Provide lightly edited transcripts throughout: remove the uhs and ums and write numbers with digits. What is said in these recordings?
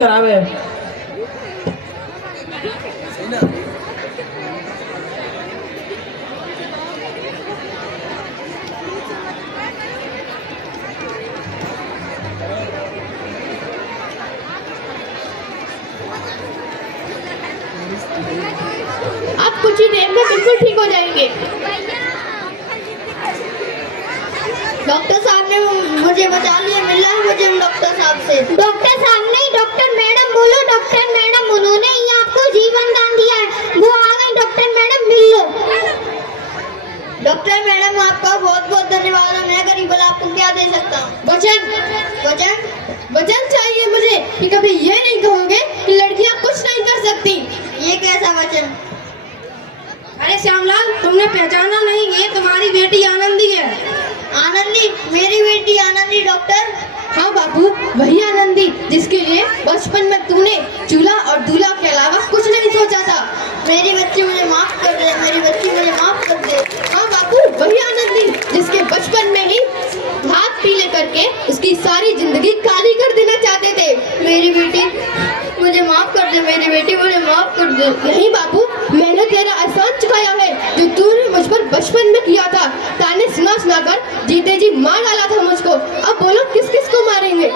करावे। आप कुछ ही देर में बिल्कुल ठीक हो जाएंगे। डॉक्टर साहब ने मुझे बचा लिया, मिला है मुझे डॉक्टर साहब से। डॉक्टर साहब नहीं, डॉक्टर मैडम बोलो। डॉक्टर मैडम, उन्होंने ही आपको जीवन दान दिया है, वो आ गई। डॉक्टर मैडम मिल लो। डॉक्टर मैडम आपका बहुत बहुत धन्यवाद। मैं गरीब भला आपको क्या दे सकता हूँ? वचन वचन वचन चाहिए मुझे कि कभी ये नहीं कहोगे कि लड़कियां कुछ नहीं कर सकती। ये कैसा वचन? अरे श्यामलाल, तुमने पहचाना नहीं, ये तुम्हारी बेटी आनंदी है। आनंदी? मेरी बेटी आनंदी डॉक्टर? हाँ बाबू, वही आनंदी जिसके लिए बचपन में तूने चूल्हा और दूल्हा के अलावा कुछ नहीं सोचा था। मेरी बच्ची मुझे माफ कर दे, मेरी बच्ची मुझे माफ कर दे। हाँ बाबू, वही आनंदी जिसके बचपन में ही हाथ पीले करके उसकी सारी जिंदगी काली कर देना चाहते थे। मेरी बेटी मुझे माफ कर दे, मेरी बेटी मुझे माफ कर दे। नहीं बाबू, मैंने तेरा एहसान चुकाया है जो तूने मुझ पर बचपन में किया था। ताने सुना सुनाकर जीते जी मार डाला था मुझको। अब बोलो किस किस को मारेंगे?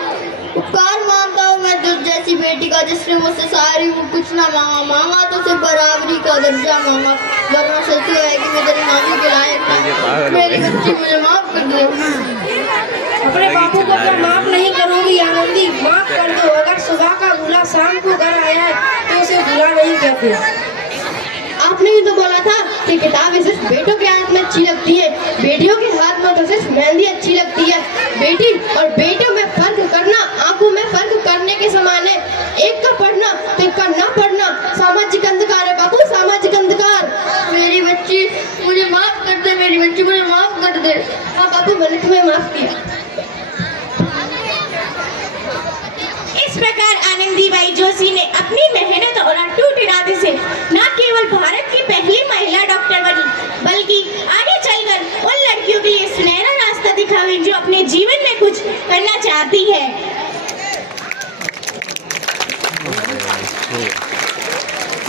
उपकार मानता हूँ मैं तुझ जैसी बेटी का, जिसने मुझसे सारी कुछ ना मांगा तो सिर्फ बराबरी का दर्जा मांगा, वरना सच है कि मैं तेरी नानी के लायक नहीं। मेरी बच्ची मुझे माफ कर दो। अपने बापू को जब माफ नहीं करोगी आनंदी, माफ कर दो। अगर सुबह का दूल्हा शाम को घर आया है तो उसे दूल्हा नहीं कहते। आपने ही तो बोला था कि किताबें सिर्फ बेटों के हाथ में अच्छी लगती है, बेटियों के हाथ में तो सिर्फ मेहंदी अच्छी लगती है। बेटी और बेटों में फर्क करना आंखों में फर्क करने के समान है। एक का पढ़ना तो एक का ना पढ़ना सामाजिक अंधकार है बाबू, सामाजिक अंधकार। मेरी बच्ची मुझे माफ कर दे, मेरी बच्ची मुझे माफ कर दे। हाँ बाबू, मैंने तुम्हें माफ किया। इस प्रकार आनंदीबाई जोशी ने अपनी मेहनत और अटूट इरादे से न केवल भारत की पहली महिला डॉक्टर बनी, बल्कि आगे चलकर उन लड़कियों के लिए सुनहरा रास्ता दिखावे जो अपने जीवन में कुछ करना चाहती है।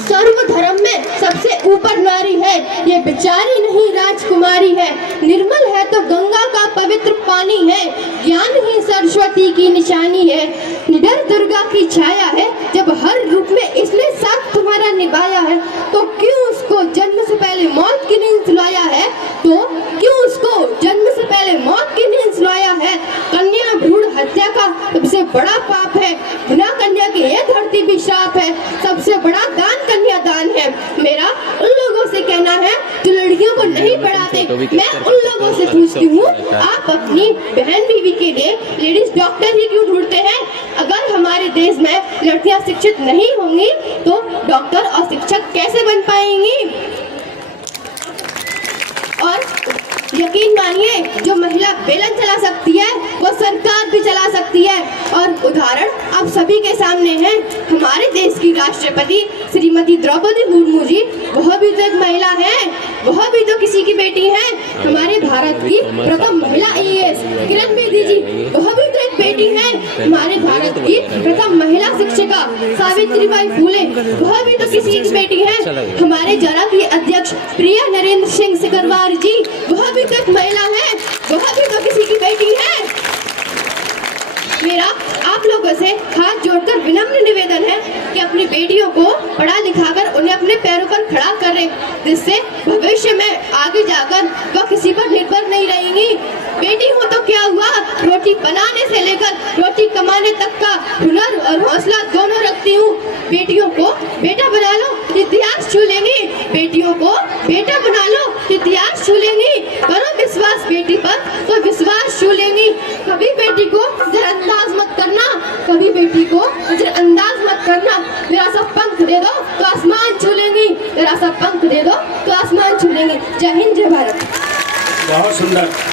सर्वधर्म में सबसे ऊपर नारी है, ये बेचारी नहीं राजकुमारी है। निर्मल है तो गंगा का पवित्र पानी है, ज्ञान ही सरस्वती की निशानी है। निडर दुर्गा की छाया है, जब हर रूप में इसने साथ तुम्हारा निभाया है। तो क्यों उसको जन्म से पहले मौत की नींद सुलाया है? तो क्यों उसको जन्म से पहले मौत की नींद सुलाया है? कन्या भ्रूण हत्या का सबसे बड़ा पाप है, बिना कन्या के ये धरती भी श्राप है। सबसे बड़ा दान कन्यादान है। मेरा उन लोगों से कहना है जो लड़कियों को नहीं पढ़ाते। मैं उन लोगों से पूछती हूँ, आप अपनी बहन बीवी के लिए लेडीज डॉक्टर ही क्यों ढूंढते हैं? अगर हमारे देश में लड़कियां शिक्षित नहीं होंगी तो डॉक्टर और शिक्षक कैसे बन पाएंगी? और यकीन मानिए, जो महिला बेलन चला सकती है वो सरकार भी चला सकती है। और उदाहरण आप सभी के सामने है। हमारे देश की राष्ट्रपति श्रीमती द्रौपदी मुर्मू जी, वह भी तो एक महिला है, वह भी तो किसी की बेटी है। हमारे भारत की प्रथम महिला IAS किरण बेदी जी, वह भी तो एक बेटी है। हमारे भारत की प्रथम महिला शिक्षिका सावित्रीबाई फूले, वह भी तो किसी की बेटी है। हमारे जरा की अध्यक्ष प्रिया नरेंद्र सिंह सिकरवार जी, वह भी तो एक महिला है, वह भी तो किसी की बेटी है। मेरा आप लोगों से हाथ जोड़कर विनम्र निवेदन है कि अपनी बेटियों को पढ़ा लिखाकर उन्हें अपने पैरों पर खड़ा करें, जिससे भविष्य में आगे जाकर वह किसी पर निर्भर नहीं रहेंगी। बेटी हो तो क्या हुआ, रोटी बनाने से लेकर रोटी कमाने तक का हुनर और हौसला दोनों रखती हूँ। बेटियों को बेटा बना लो, इतिहास छू लेंगी। बेटियों को बेटा बना लो, इतिहास छू लेंगी। करो विश्वास बेटी पर तो विश्वास छू लेंगी। कभी बेटी को नजरअंदाज मत करना, कभी बेटी को नजरअंदाज मत करना। जरा सा पंख दे दो तो आसमान छू लेंगी, जरा सा पंख दे दो तो आसमान छू लेंगी। जय हिंद, जय भारत। बहुत सुंदर।